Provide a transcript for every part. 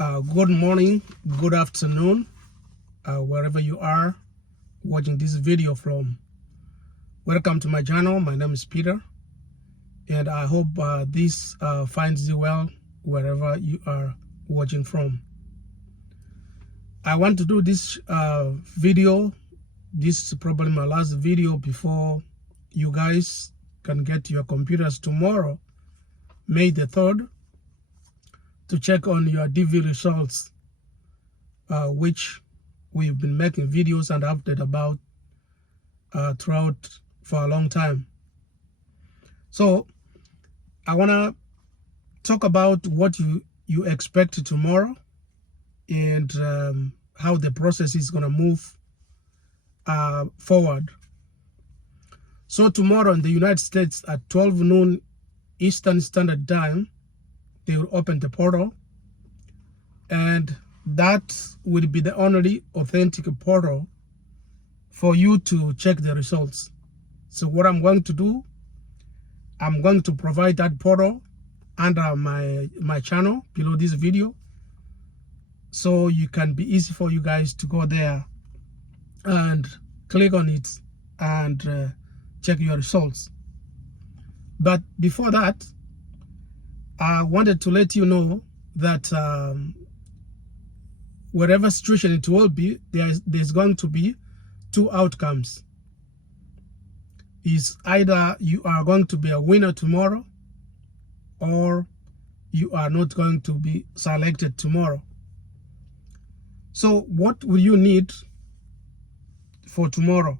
Good morning, good afternoon, wherever you are watching this video from. Welcome to my channel. My name is Peter, and I hope this finds you well wherever you are watching from. I want to do this video. This is probably my last video before you guys can get your computers tomorrow, May the 3rd, to check on your DV results, which we've been making videos and updates about throughout for a long time. So I want to talk about what you expect tomorrow and how the process is going to move forward. So tomorrow in the United States at 12 noon Eastern Standard Time, they will open the portal, and that will be the only authentic portal for you to check the results. So what I'm going to do, I'm going to provide that portal under my channel below this video, so you can be easy for you guys to go there and click on it and check your results. But before that, I wanted to let you know that whatever situation it will be, there's going to be two outcomes. Is either you are going to be a winner tomorrow, or you are not going to be selected tomorrow. So what will you need for tomorrow?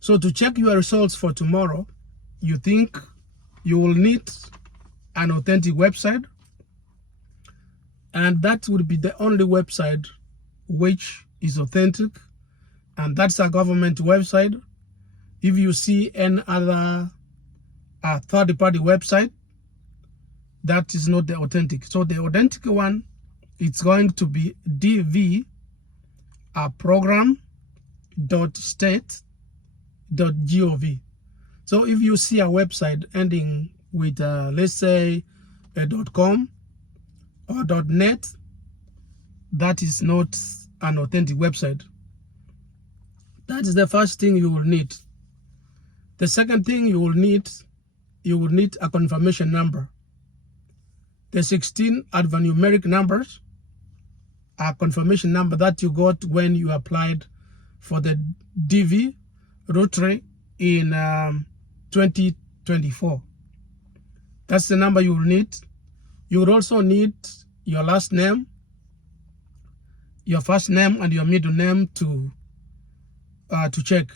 So to check your results for tomorrow, you think you will need an authentic website, and that would be the only website which is authentic, and that's a government website. If you see any other third-party website, that is not the authentic. So the authentic one, it's going to be dv program.state.gov. So if you see a website ending with let's say a .com or .net, that is not an authentic website. That is the first thing you will need. The second thing you will need a confirmation number. The 16 alphanumeric numbers are confirmation number that you got when you applied for the DV lottery in 2024. That's the number you will need. You will also need your last name, your first name, and your middle name to check.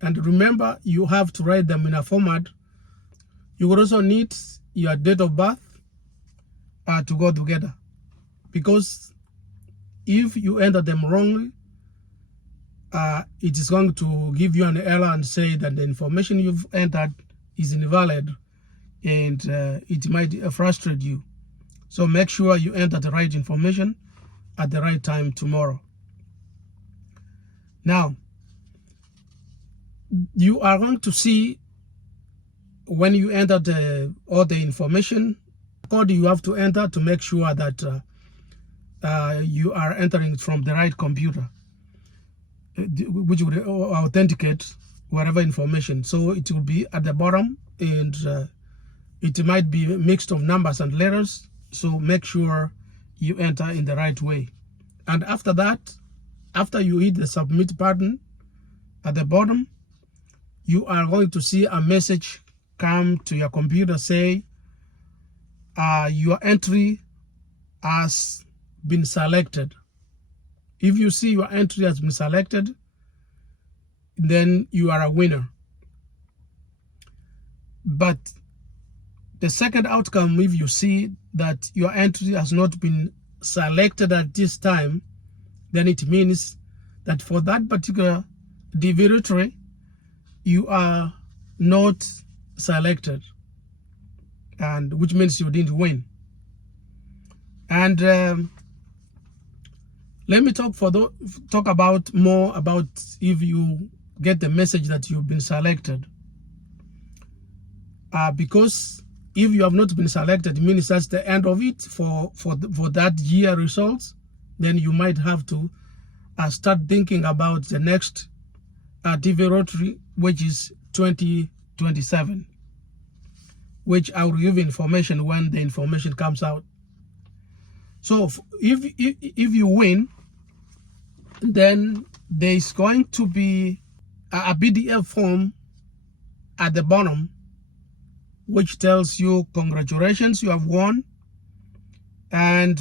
And remember, you have to write them in a format. You will also need your date of birth to go together, because if you enter them wrongly, it is going to give you an error and say that the information you've entered is invalid, and it might frustrate you. So make sure you enter the right information at the right time tomorrow. Now, you are going to see when you enter all the information, code you have to enter to make sure that you are entering from the right computer, which would authenticate whatever information. So it will be at the bottom, and it might be mixed of numbers and letters. So make sure you enter in the right way. And after that, after you hit the submit button at the bottom, you are going to see a message come to your computer say your entry has been selected. If you see your entry has been selected, then you are a winner. But the second outcome, if you see that your entry has not been selected at this time, then it means that for that particular DV lottery, you are not selected, and which means you didn't win. And let me talk about more about if you get the message that you've been selected, because If you have not been selected, it means that's the end of it for that year results. Then you might have to start thinking about the next DV Rotary, which is 2027, which I will give information when the information comes out. So if you win, then there's going to be a PDF form at the bottom, which tells you congratulations, you have won, and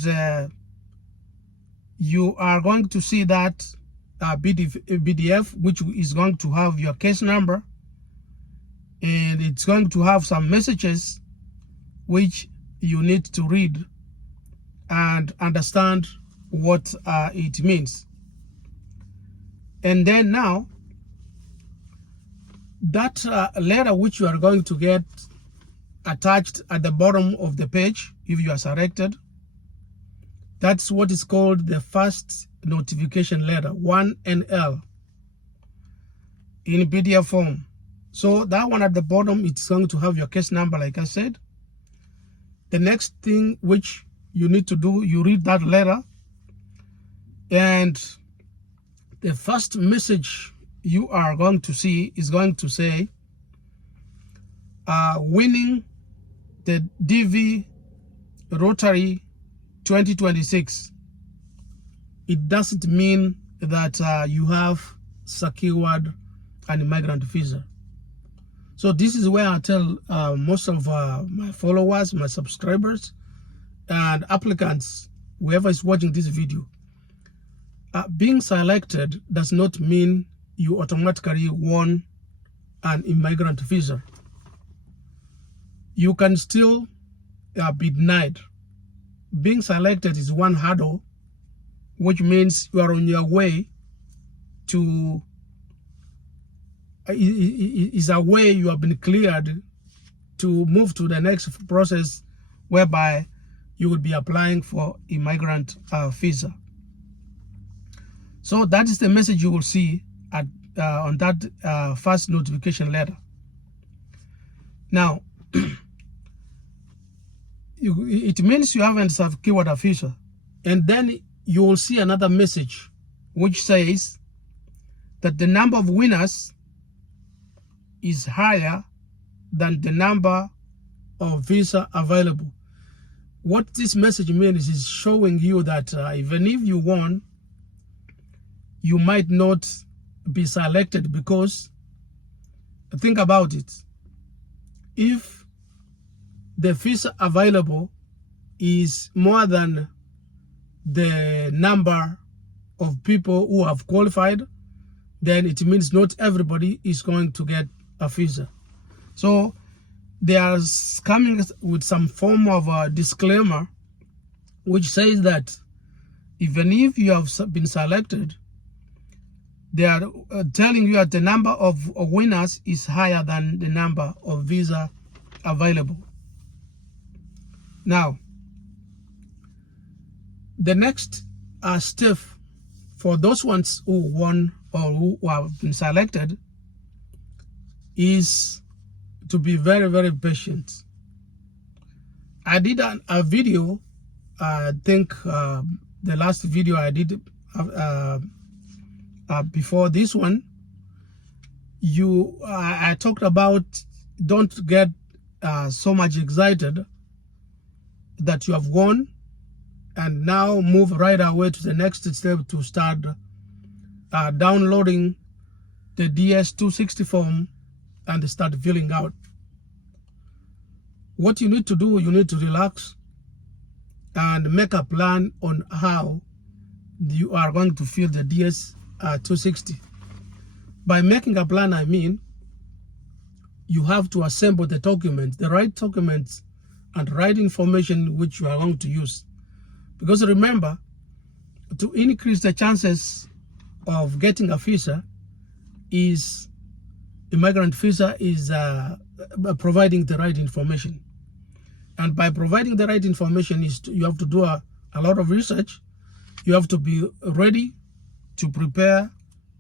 you are going to see that PDF, which is going to have your case number, and it's going to have some messages which you need to read and understand what it means. And then now, that letter which you are going to get attached at the bottom of the page, if you are selected, that's what is called the first notification letter, 1NL, in PDF form. So that one at the bottom, it's going to have your case number, like I said. The next thing which you need to do, you read that letter, and the first message you are going to see is going to say, winning the DV Rotary 2026. It doesn't mean that you have secured an immigrant visa. So this is where I tell most of my followers, my subscribers, and applicants, whoever is watching this video, being selected does not mean you automatically won an immigrant visa. You can still be denied. Being selected is one hurdle, which means you are on your way to, is a way you have been cleared to move to the next process, whereby you will be applying for immigrant visa. So that is the message you will see at, on that first notification letter. Now, it means you haven't secured a visa. And then you will see another message which says that the number of winners is higher than the number of visa available. What this message means is showing you that even if you won, you might not be selected, because think about it. If the visa available is more than the number of people who have qualified, then it means not everybody is going to get a visa. So they are coming with some form of a disclaimer which says that even if you have been selected, they are telling you that the number of winners is higher than the number of visa available. Now, the next step for those ones who won or who have been selected is to be very, very patient. I did a video, I think the last video I did before this one, I talked about don't get so much excited that you have won and now move right away to the next step to start downloading the DS-260 form and start filling out. What you need to do, you need to relax and make a plan on how you are going to fill the DS-260. By making a plan, I mean you have to assemble the documents, the right documents and right information which you are going to use. Because remember, to increase the chances of getting a visa is, immigrant visa is providing the right information. And by providing the right information, you have to do a lot of research. You have to be ready to prepare,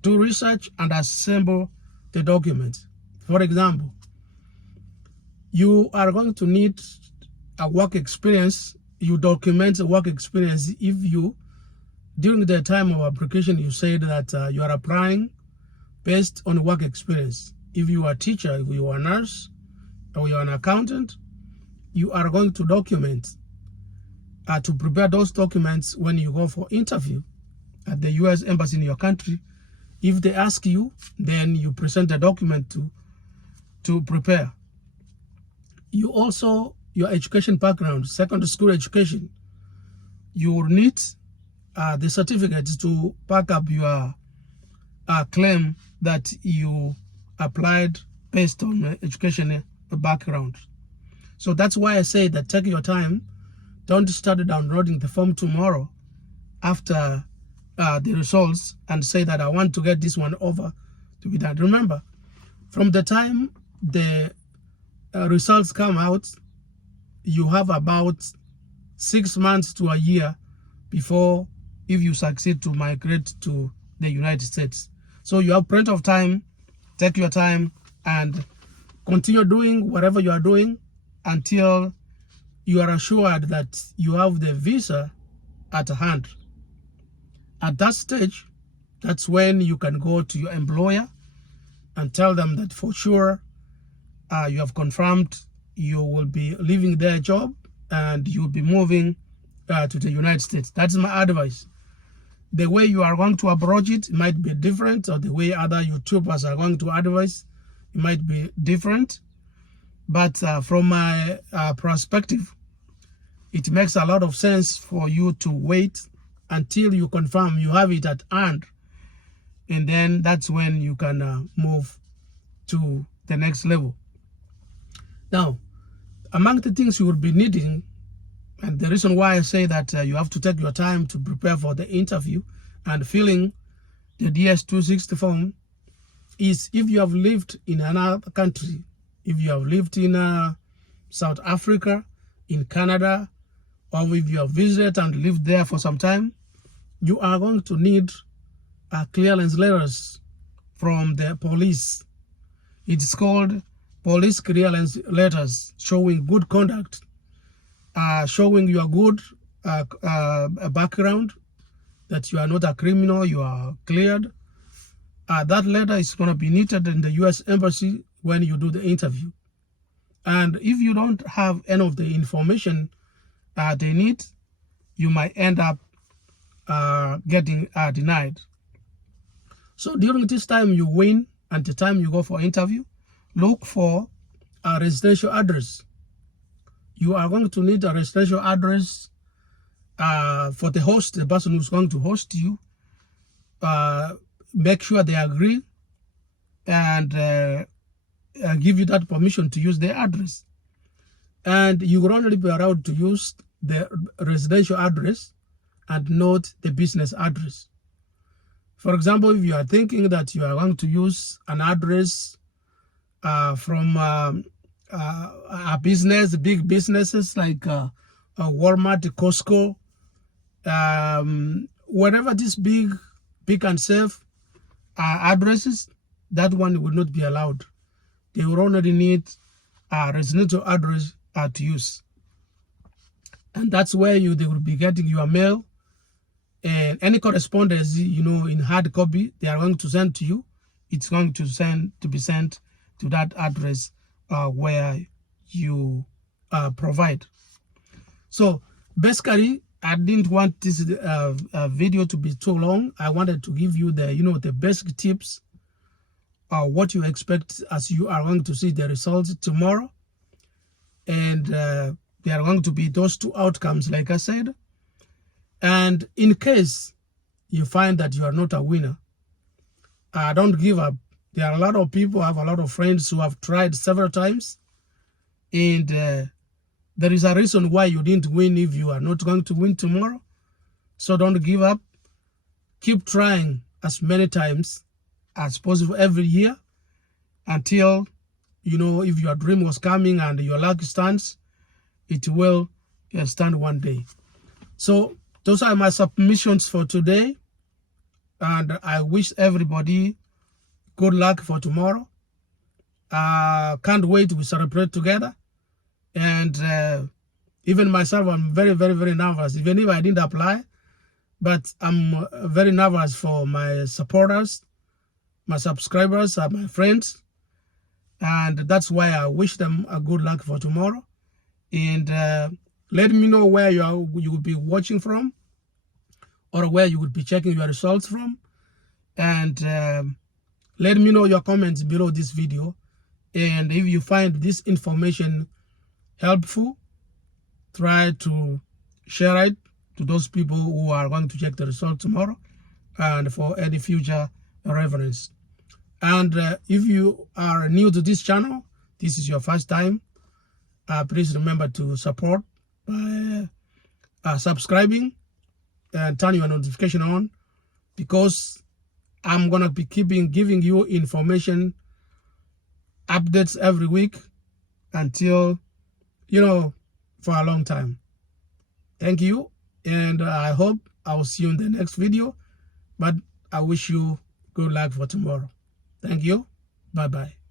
do research, and assemble the documents. For example, You are going to need a work experience. You document a work experience if you, during the time of application, you said that you are applying based on work experience. If you are a teacher, if you are a nurse, or you are an accountant, you are going to document, to prepare those documents when you go for interview at the U.S. Embassy in your country. If they ask you, then you present a document to prepare. You also, your education background, secondary school education, you will need the certificate to back up your claim that you applied based on education background. So that's why I say that take your time. Don't start downloading the form tomorrow after the results and say that I want to get this one over to be done. Remember, from the time the results come out, you have about 6 months to a year before, if you succeed, to migrate to the United States. So you have plenty of time. Take your time and continue doing whatever you are doing until you are assured that you have the visa at hand. At that stage, that's when you can go to your employer and tell them that for sure you have confirmed you will be leaving their job and you'll be moving to the United States. That's my advice. The way you are going to approach it might be different, or the way other YouTubers are going to advise, it might be different. But from my perspective, it makes a lot of sense for you to wait until you confirm you have it at hand. And then that's when you can move to the next level. Now, among the things you will be needing, and the reason why I say that you have to take your time to prepare for the interview and filling the DS-260 form, is if you have lived in another country, if you have lived in South Africa, in Canada, or if you have visited and lived there for some time, you are going to need clearance letters from the police. It's called police clearance letters, showing good conduct, showing your good background, that you are not a criminal, you are cleared. That letter is going to be needed in the U.S. Embassy when you do the interview. And if you don't have any of the information they need, you might end up getting denied. So during this time you win and the time you go for interview, look for a residential address. You are going to need a residential address for the host, the person who's going to host you. Make sure they agree and give you that permission to use their address. And you will only be allowed to use the residential address and not the business address. For example, if you are thinking that you are going to use an address from a business, big businesses like Walmart, Costco, whatever these big and safe addresses, that one will not be allowed. They will only need a residential address to use. And that's where they will be getting your mail and any correspondence, in hard copy, they are going to send to you. It's going to be sent to that address where you provide. So basically, I didn't want this video to be too long. I wanted to give you the basic tips, what you expect as you are going to see the results tomorrow. And there are going to be those two outcomes, like I said. And in case you find that you are not a winner, don't give up. There are a lot of people, I have a lot of friends who have tried several times. And there is a reason why you didn't win if you are not going to win tomorrow. So don't give up. Keep trying as many times as possible every year until, if your dream was coming and your luck stands, it will stand one day. So those are my submissions for today. And I wish everybody good luck for tomorrow. Can't wait to celebrate together. And even myself, I'm very, very, very nervous, even if I didn't apply. But I'm very nervous for my supporters, my subscribers, my friends. And that's why I wish them a good luck for tomorrow. And let me know where you will be watching from, or where you would be checking your results from. And let me know your comments below this video. And if you find this information helpful, try to share it to those people who are going to check the result tomorrow, and for any future reference. And if you are new to this channel, this is your first time, please remember to support by subscribing and turn your notification on, because I'm gonna be giving you information updates every week until, for a long time. Thank you, and I hope I will see you in the next video, but I wish you good luck for tomorrow. Thank you. Bye-bye.